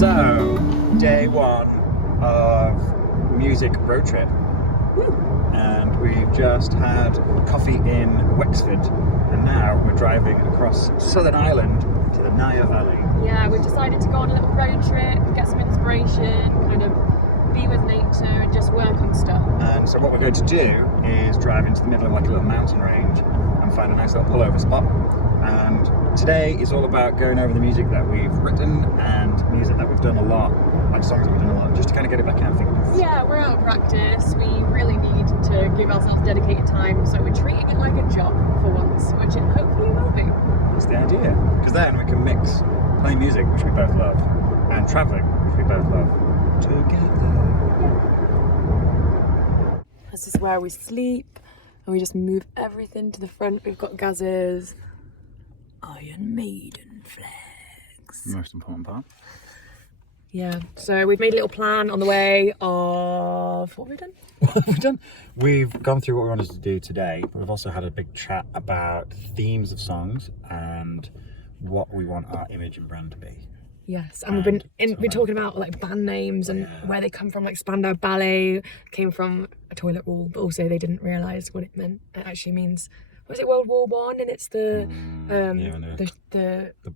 So, day one of music road trip. And we've just had coffee in Wexford, and now we're driving across Southern Ireland to the Naya Valley. Yeah, we've decided to go on a little road trip, get some inspiration, kind of be with nature and just work on stuff. And so what we're going to do is drive into the middle of like a little mountain range and find a nice little pullover spot. And today is all about going over the music that we've written and music that we've done a lot, like songs that we've done a lot, just to kind of get it back in, I think. Yeah, we're out of practice. We really need to give ourselves dedicated time, so we're treating it like a job for once, which it hopefully will be. That's the idea. Because then we can mix playing music, which we both love, and travelling, which we both love, together. This is where we sleep, and we just move everything to the front. We've got Gaz's Iron Maiden flags. Most important part. Yeah, so we've made a little plan on the way of what have we done? What have we done? We've gone through what we wanted to do today, but we've also had a big chat about themes of songs and what we want our image and brand to be. Yes, and we've been talking about like band names and where they come from. Like Spandau Ballet came from a toilet wall, but also they didn't realise what it meant. It actually means, was it World War I? And it's the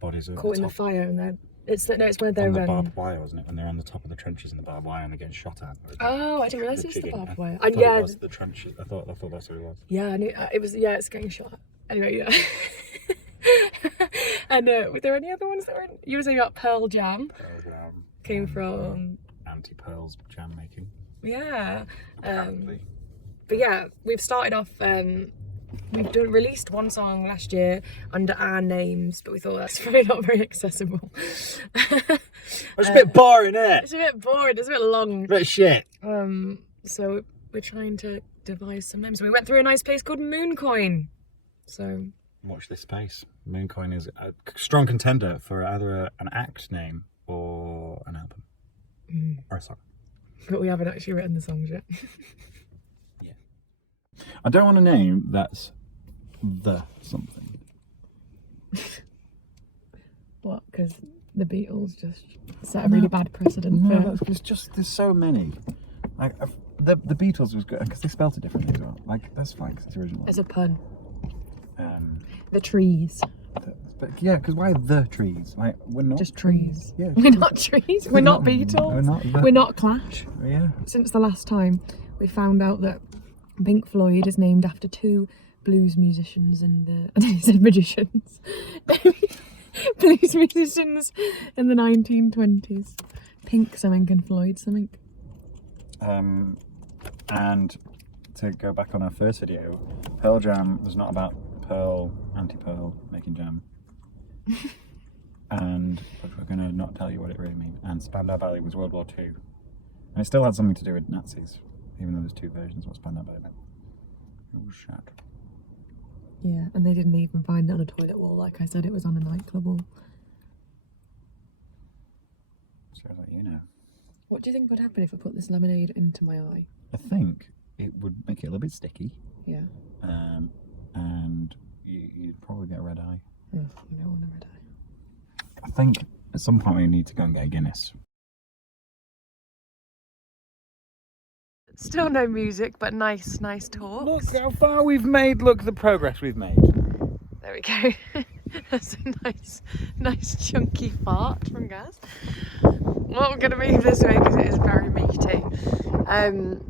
bodies are caught in the fire, and it's where they're on the barbed wire, wasn't it? When they're on the top of the trenches in the barbed wire and they're getting shot at. Oh, I didn't realise it was the barbed wire. I thought it was the trenches. I thought that's what it was. Yeah, I knew it was. Yeah, it's getting shot at. Anyway, yeah. And were there any other ones that were? You were saying about Pearl Jam. Pearl Jam came from anti-pearls jam making. Yeah. Apparently. But yeah, we've started off. We've released one song last year under our names, but we thought that's probably not very accessible. It's a bit boring, isn't it? It's a bit boring. It's a bit long. A bit shit. So we're trying to devise some names. So we went through a nice place called Mooncoin. So watch this space. Mooncoin is a strong contender for either an act name or an album or a song. But we haven't actually written the songs yet. Yeah. I don't want a name that's the something. What? Because the Beatles just set a really bad precedent. No, there's so many. Like the Beatles was good because they spelled it differently as well. Like that's fine because it's original. As a pun. The trees. But yeah, because why the trees? Like we're not just trees. Yeah, we're not trees. We're not Beatles. We're not Clash. Yeah. Since the last time we found out that Pink Floyd is named after two blues musicians and he said magicians. Blues musicians in the 1920s. Pink something and Floyd something. And to go back on our first video, Pearl Jam was not about Pearl, anti-Pearl, making jam. But we're going to not tell you what it really means. And Spandau Ballet was World War II. And it still had something to do with Nazis, even though there's two versions of what Spandau Ballet meant. It was shit. Yeah, and they didn't even find it on a toilet wall. Like I said, it was on a nightclub wall. So like, you know. What do you think would happen if I put this lemonade into my eye? I think it would make it a little bit sticky. Yeah. And you'd probably get a red eye. Oh, I don't want a red eye. I think at some point we need to go and get a Guinness. Still no music, but nice talk. Look how far we've made. Look the progress we've made. There we go. That's a nice chunky fart from Gaz. Well, we're going to move this way because it is very meaty. And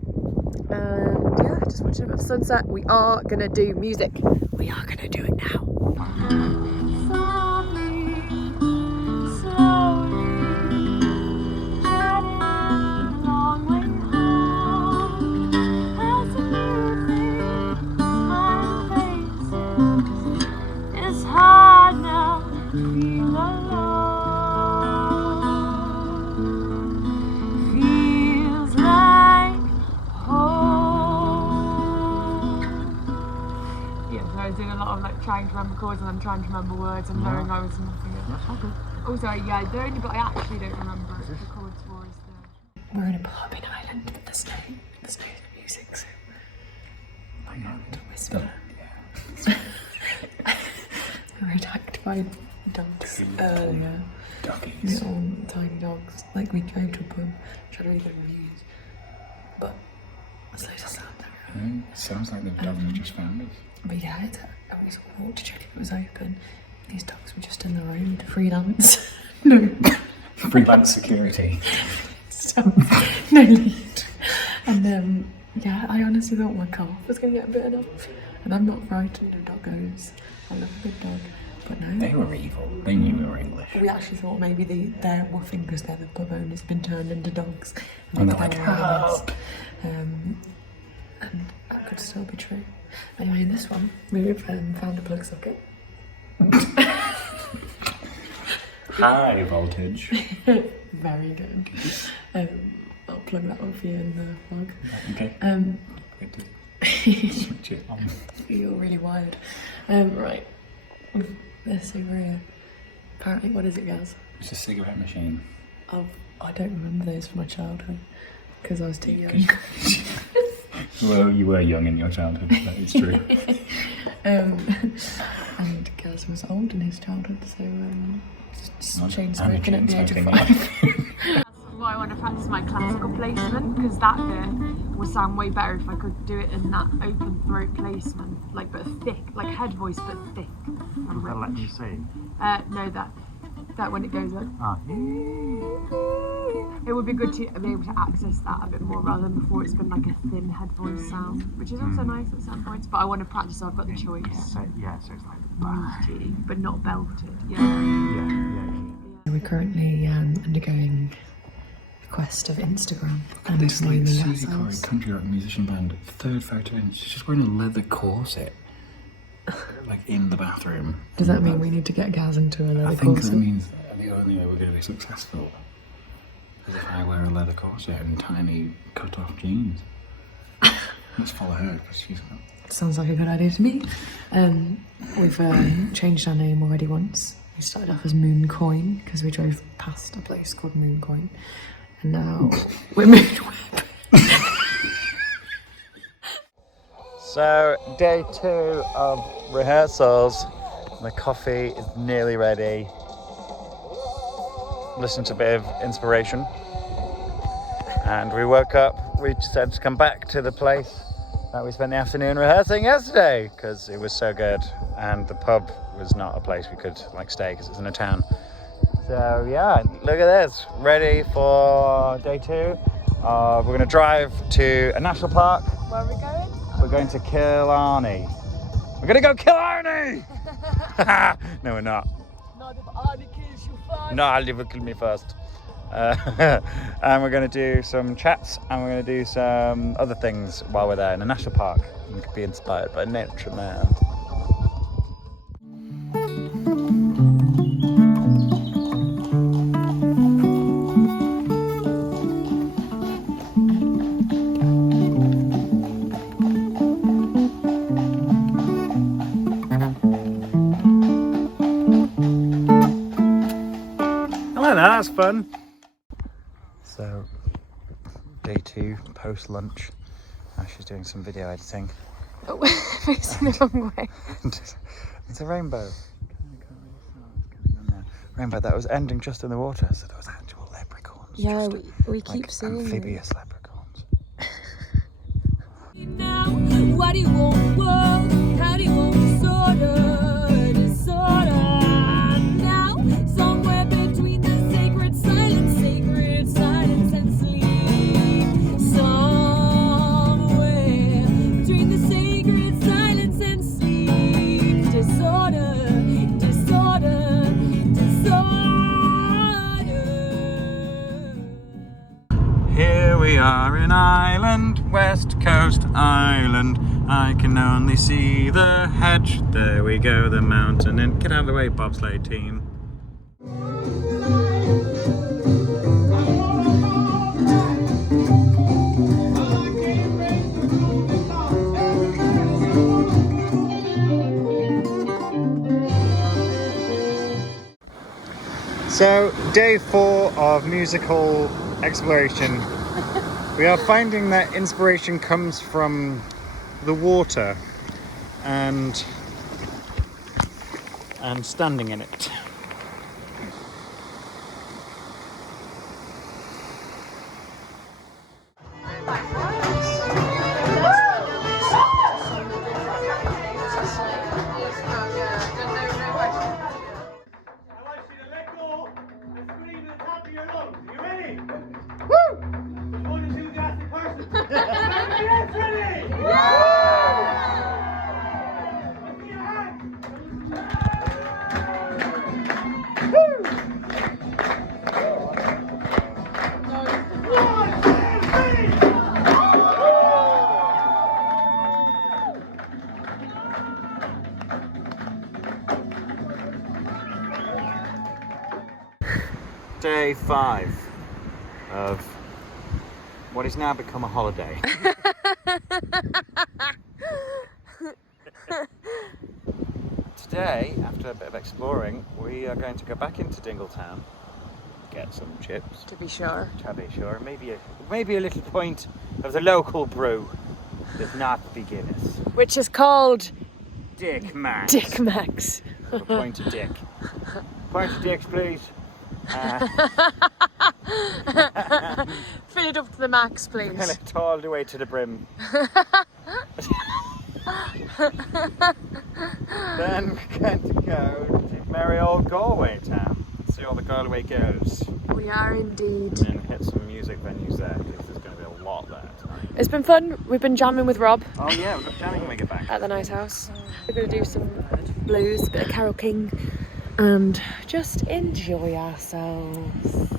yeah, just watching a bit of sunset. We are going to do music. We are going to do it now. Trying to remember chords and then trying to remember words and knowing I was nothing. Also, yeah, the only bit I actually don't remember the chords for is the... We're in a pub in Ireland, but there's no music, so I'm not to whisper. Yeah. We're attacked by dogs Two earlier. Doggies. Little tiny dogs. Like we drove to a pub, tried to read the reviews, but it's loads of sound everywhere. It sounds like the dogs have just found us. But yeah, we sort of walked to check if it was open. These dogs were just in the road, freelance. No. Freelance security. So, no lead. And yeah, I honestly thought my calf was going to get bitten off. And I'm not frightened of doggos. I love a good dog. But no. They were evil. They knew we were English. We actually thought maybe they're woofing because they're the pub owners been turned into dogs. And they're like, help! And that could still be true. Anyway, in this one, we've found a plug socket. High voltage. Very good. I'll plug that up for you in the vlog. Okay. Switch it on. You're really wired. Right. This over here. Apparently, what is it, Gaz? It's a cigarette machine. I don't remember those from my childhood because I was too young. Well, you were young in your childhood, that is true. And Gaz was old in his childhood, so just chain smoking at the age of 5. That's why I want to practice my classical placement, because that bit would sound way better if I could do it in that open throat placement, like but thick, like head voice but thick. They'll let you sing. No, that when it goes like. Ah. It would be good to be able to access that a bit more rather than before it's been like a thin head voice sound, which is also nice at some points. But I want to practice, so I've got the choice. So it's like Meaty, but not belted. We're currently undergoing the quest of Instagram and this like naming Susie Corey ourselves. country rock musician band. Third photo in, she's just wearing a leather corset, like in the bathroom. Does that mean we need to get Gaz into a leather I think corset? that means that the only way we're going to be successful is if I wear a leather corset and tiny cut-off jeans. Let's follow her because she's got. Sounds like a good idea to me. We've changed our name already once. We started off as Mooncoin because we drove past a place called Mooncoin, and now we're Moonweb. So, day 2 of rehearsals. The coffee is nearly ready. Listened to a bit of inspiration. And we woke up, we decided to come back to the place that we spent the afternoon rehearsing yesterday because it was so good. And the pub was not a place we could like stay because it's in a town. So yeah, look at this. Ready for day 2. We're going to drive to a national park. Where are we going? We're going to Killarney. We're going to go Killarney! No, we're not. Not if Arnie kills you first. No, Arnie will kill me first. And we're going to do some chats and we're going to do some other things while we're there in a national park. You could be inspired by nature, man. That's fun. So, day 2, post lunch. She's doing some video editing. Oh, facing the wrong way. It's a rainbow. Rainbow that was ending just in the water, so there was actual leprechauns. Yeah, just, we keep like, seeing amphibious leprechauns. Now, what do you want? Whoa, how do you want disorder? Disorder. Now, somewhere between the sacred silence and sleep. Somewhere between the sacred silence and sleep. Disorder, disorder, disorder. Here we are in Ireland, West Coast Island. I can only see the hedge. There we go, the mountain. And get out of the way, bobsleigh team. So, day 4 of musical exploration. We are finding that inspiration comes from the water and standing in it. Day 5 of what has now become a holiday. Today, after a bit of exploring, we are going to go back into Dingletown, get some chips. To be sure. To be sure, maybe a little point of the local brew, if not the Guinness. Which is called Dick Max. Dick Max. A point to Dick. Point to Dicks, please. Fill it up to the max, please. Fill it all the way to the brim. Then we're going to go to merry old Galway town. See all the Galway girls. We are indeed. And hit some music venues there, because there's going to be a lot there tonight. It's been fun. We've been jamming with Rob. Oh yeah, we've got jamming when we get back. At the nice house. We're going to do some blues, a bit of Carole King, and just enjoy ourselves.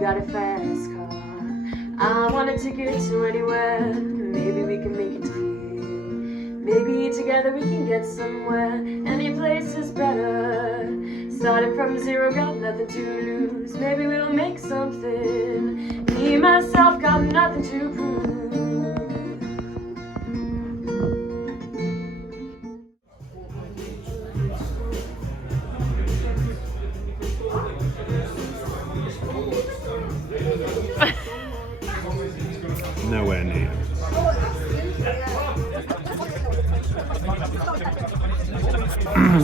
Got a fast car. I want a ticket to anywhere. Maybe we can make a deal. Maybe together we can get somewhere. Any place is better. Started from zero, got nothing to lose. Maybe we'll make something. Me, myself, got nothing to prove. Nowhere near.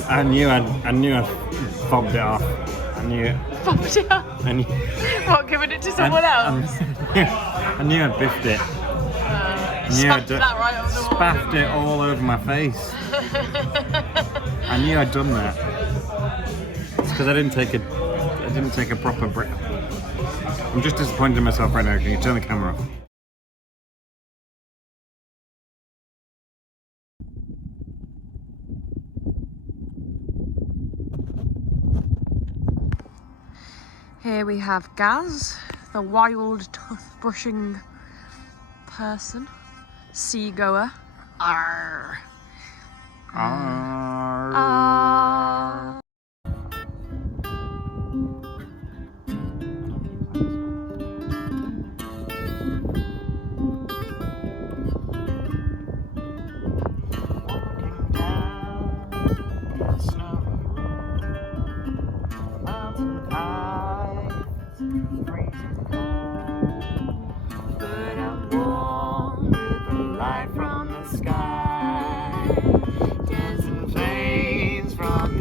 I knew I bobbed it off. I knew it. Bobbed it up? What, giving it to someone else? I knew I'd biffed it. Spaffed that right over the wall. Spaffed it all over my face. I knew I'd done that. It's because I didn't take a proper break. I'm just disappointed in myself right now. Can you turn the camera off? Here we have Gaz, the wild toothbrushing person, seagoer. Arr. Arr. Arr. From the sky, dancing flames from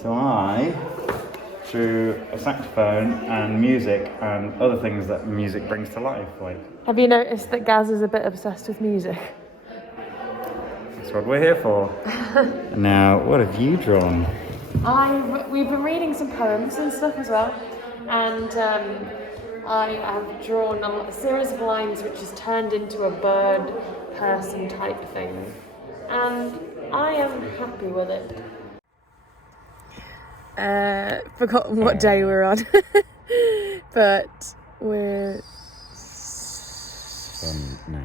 So I, through a saxophone and music and other things that music brings to life, like Have you noticed that Gaz is a bit obsessed with music? that's what we're here for. Now, what have you drawn? We've been reading some poems and stuff as well, and I have drawn a series of lines which has turned into a bird person type thing, and I am happy with it. Forgotten what day we're on, but we're. No.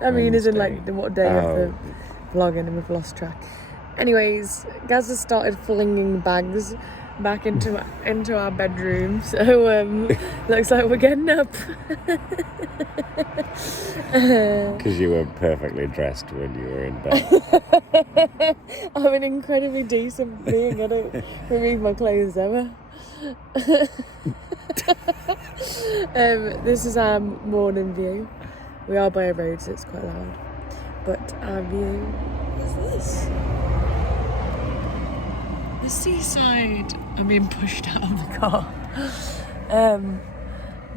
I mean, as in Wednesday. like what day of the vlogging, and we've lost track. Anyways, Gaz has started flinging bags back into our bedroom, so looks like we're getting up. Because you were perfectly dressed when you were in bed. I'm an incredibly decent being. I don't remove my clothes ever. This is our morning view. We are by a road, so it's quite loud. But our view is this. The seaside. I'm being pushed out of the car. I'm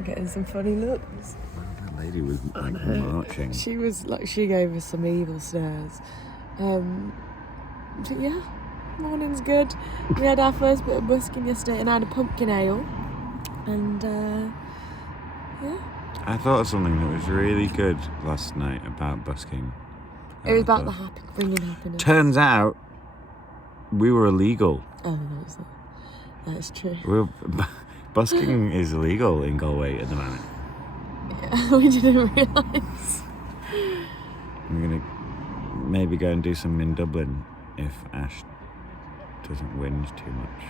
getting some funny looks. That lady was like marching. She was like, she gave us some evil stares. But yeah, morning's good. We had our first bit of busking yesterday and I had a pumpkin ale. And yeah. I thought of something that was really good last night about busking. It was about bringing happiness. Turns out we were illegal. Oh, no, it's not. That's true. Busking is illegal in Galway at the moment. Yeah, we didn't realise. I'm gonna maybe go and do some in Dublin if Ash doesn't whinge too much.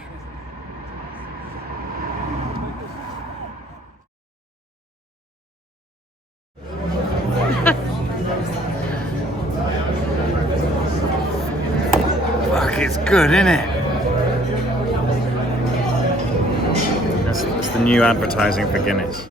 Fuck, it's good, isn't it? That's the new advertising for Guinness.